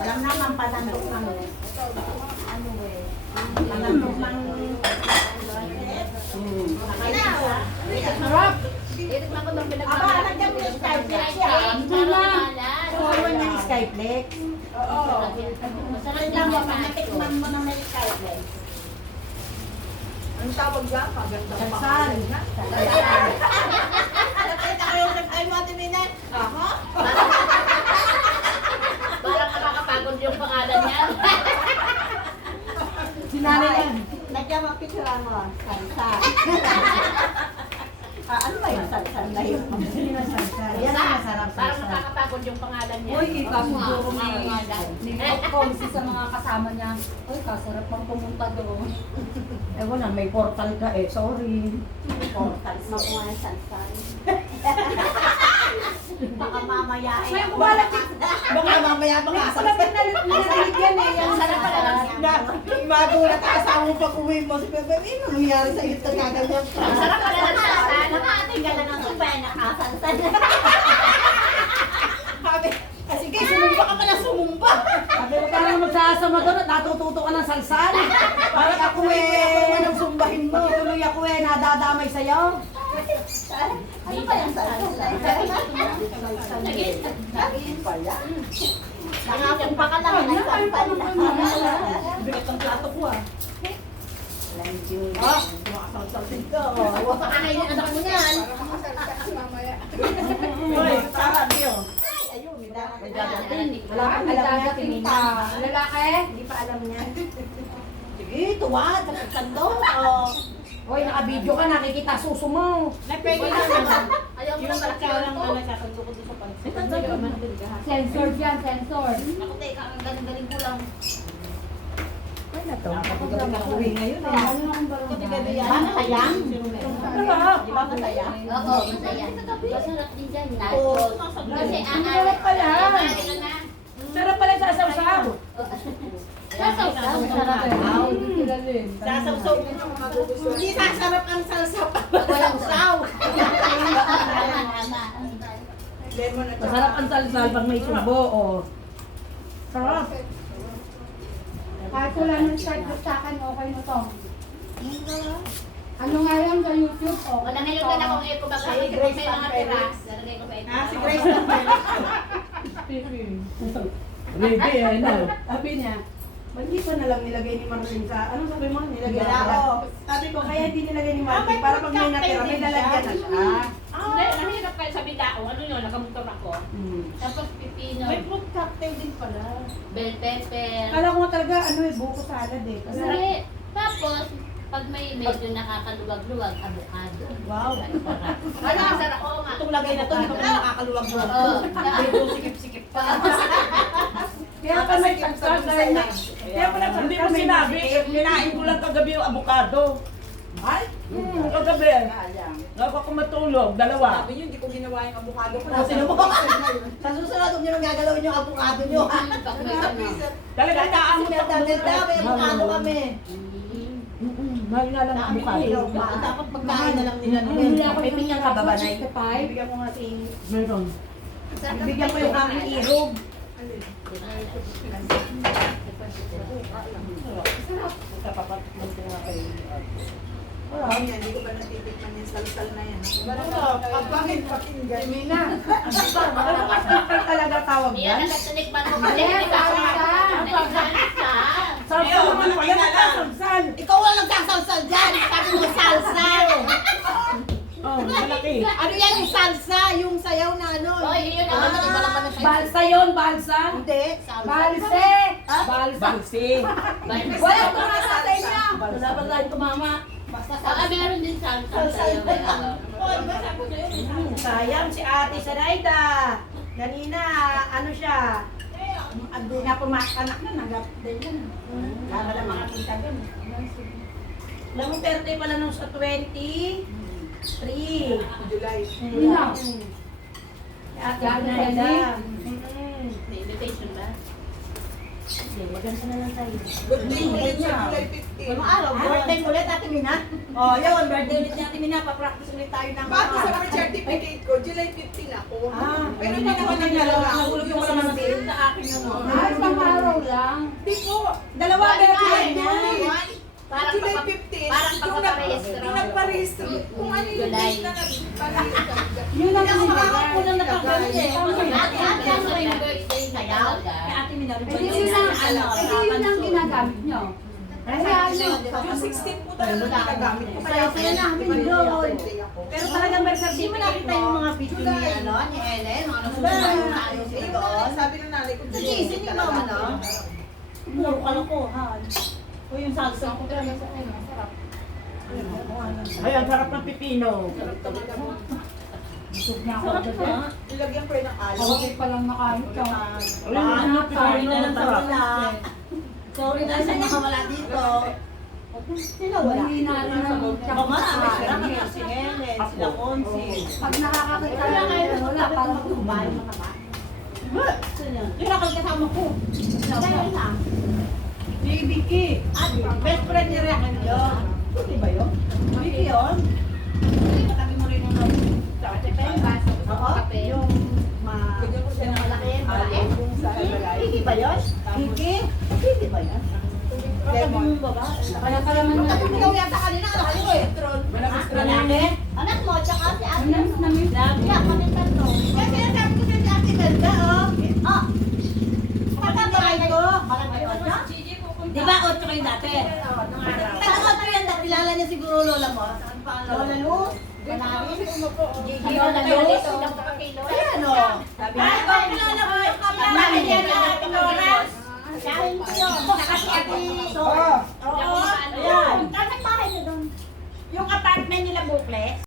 Alam naman panandok naman. Ano eh? Panandok ng... Sarap! Aba, nandiyan mo yung Skyflex yan. Suwan ng Skyflex. Oo. Masarap lang ba, natikman mo na may Skyflex. Ang tawag dyan? Magandang Salsal. Ay, mo ate Minan. Aha. Parang nakakapagod yung pangalan niya. Sinanay yan. Nagyan mo picture mo. Salsal. Ano ba yung salsal na yun? Sino na salsal? Yan ang masarap Parang salsal. nakakapagod yung pangalan niya. Uy, kita siguro ni Komsi sa mga kasama niya. Uy, kasarap pang pumunta doon. Eh wala, may portal ka eh. Sorry. Portal. Makuha yung salsal. Baka mamaya eh. May kumalat Baka mamaya mga Wala ka narinig yan eh. Yung Sarap pala lang. na magulat ang asawa mo pag uwi mo. Si Bebe, ano nangyari sa iyo? Nagaganyan ka. Ang sarap pala ng salsal. Nakating ka na ng supay, nakasalsal. Sabi, sige, sumumpa ka pala, sumumpa. Sabi mo parang magsasama doon at natututo ka ng salsal. Parang ako eh, anong sumbahin mo? Tuloy ako eh, nadadamay sa'yo. Ano ba yung salsal? Naging pala. Nakapong pa ka lang ng salsal. Bigat ang plato ko ah. Ah, Sumakasal-sal dito. baka na yung anak mo niyan. Uy, sarap yun. ayun, Wala kang alam niya, tinita. Lalaki? Hindi pa alam niya. Sige, tuwad. Salsal doon. Uy, naka-video ka, nakikita suso mo. Pwede naman. Ayaw mo na Yung malaki parang ito. nakasando ko doon sa pansin. Censored yan, censored. Ako teka, ang galing-galing ko lang. Ay, na to. Nakagaling ako uwi ngayon eh. Ano na kung parang Ba, masayang? Di ba masayang? Oo, masaya. Masarap din dyan. Oo. Kasi Sarap pala. Sarap pala sa sasaw. Sasaw-saw. Sarap eh. Sasawsaw mo yung magugustuhan. Hindi sasarap ang salsa pa. Walang saw. Lemon at Masarap ang salsal pag may subo, oh. Sarap. Kahit wala nang start sa akin, okay na to. Ano nga yan sa YouTube? Okay Wala na ngayon to. ka na kung ito ba kasi kung may mga tira. Lalagay ko pa ito. Ah, si Grace na Ready eh, no? Sabi niya, ba't hindi pa nalang nilagay ni Marlene sa, ano sabi mo? Nilagay Wala na ako. Sabi ko, kaya hindi nilagay ni Marlene para pag may natira, may lalagyan na siya. Hindi, nahirap kayo sa bidao. Ano yun, nakamotor ako. Tapos pipino, May fruit cocktail din pala. bell pepper. Kala ko nga talaga, ano eh, buko salad eh. Kasi, Kasi, tapos, pag may medyo nakakaluwag-luwag, avocado. wow. Ano ang sarap? Oo nga. Itong lagay na to, hindi pa pala nakakaluwag-luwag. Oo. Medyo sikip-sikip pa. Kaya pa may salsal dahil na. Kaya pala hindi mo sinabi, kinain ko lang kagabi yung avocado. Ay, Kagabi. Ako ko matulog, dalawa. sabi niyo, hindi ko ginawa yung avocado ko. Kasi mo. Sa susunod, huwag niyo nang gagalawin yung avocado niyo. Pag may ano. Talaga inaamot ako. May avocado kami. Mahal nga lang ang avocado. Dapat pagkain na lang nila. May pinyang kababanay. Bibigyan ko nga si... Meron. Bibigyan ko yung aming irog. Hindi ko pa natitikman yung salsal na yan. Ang pangit pakinggan. Mina. Ano ka talaga tawag Iyan yan? ang nagtinikman mo kasi. Hindi ka salsa. Salsal naman pala na salsal. Ikaw ang nagsasalsal dyan. Sabi mo salsa. Oh, malaki. Ano yan yung salsa? Yung sayaw na ano? Oy, yun ang iba naman ang Balsa yun, balsa. Hindi. Balse. Balsa. Balsi. Wala ko nga sa niya. Wala pa tayong tumama. Ah, meron din salsa. Sayang si Ate Saraida. Kanina, ano siya? Hindi nga pumasok anak na, nagap din yan. Para lang makakita dun. Alam mo, birthday pala nung sa 23. July. Nina. Ate Yan, Saraida. May invitation ba? Maganda na lang tayo. Good day ulit sa July 15. Anong araw? Birthday ulit, Ate Mina? Oh, yun, birthday ulit ni Ate Mina. Pa-practice ulit tayo ng... Bakit sa Richard certificate ko, July 15 ako. Ah, Pero hindi naman naglalala ako. Nahulog Yung ko sa naman mga din sa akin ano. Ay, pang araw lang. Hindi po. dalawa birthday niya. Parang July pagka- 15. parang pagpaparehistro. Yung nagparehistro. Kung ano yung July. date na nagparehistro. Yun ang Hindi ako sinabi. makakakulang na kagabi eh. Ate, ano ba yung birthday sa'yo? Kay Ate Minari. Eh, di yun ang ginagamit nyo. Kaya yun. Yung 16 po talaga ginagamit ko. Kaya sila namin doon. Pero Pero talagang may Hindi mo nakita yung mga video ni, ano, ni Ellen, mga nasusunod na tayo sila doon. sabi ng nanay ko, Nagising yung mama, no? Puro kalokohan. O yung salsa ko. Masarap. Ay, ang sarap ng pipino. Busog na ako. Sarap Dati. na. Ilagyan ko rin ng alo. Ako pa lang nakain ka. Wala na, pipino na ng sarap. Sorry na sa mga wala dito. Sila wala. Hindi na rin ang Ako nga, may sila kami si Ellen, sila Consi. Pag nakakakita na kayo, wala, parang tumay. Kaya kasama ko. Dahil na. Si Vicky. At Best friend ni Rehan yun. Hindi ba yun? Vicky yun. Katabi mo rin yung Oo. Kape. Yung ma... Bigyan ko siya ng Malaki, malaki. kung sa balay. Kiki ba yun? Kiki? Kiki ba yun? Lemon. Kaya ka naman na. Ikaw yata kanina, alam ko eh. Malaki? Anak mo, tsaka si ate. Namis na miss. Yeah, kami tatlo. Kaya sinasabi ko sa Ate Ganda, oh. Oh, Pagkabahay ko. malaki o siya? Di ba, 8 kayo dati? Takot ko yan, kilala niya siguro lola mo. Saan pa ang lola mo? Malalim. Gigi, Ano na lola dito? mo. Ilang kakilo? Ayan, oh. Ay, ba, kilala mo yung kapatid Bakit niya yan na ang Ate Loras? Dahil mo yun. Tsaka si ate. So, Oh. Oo, Ayan. ayan. Kapit bahay niyo doon. Yung apartment nila Bukles,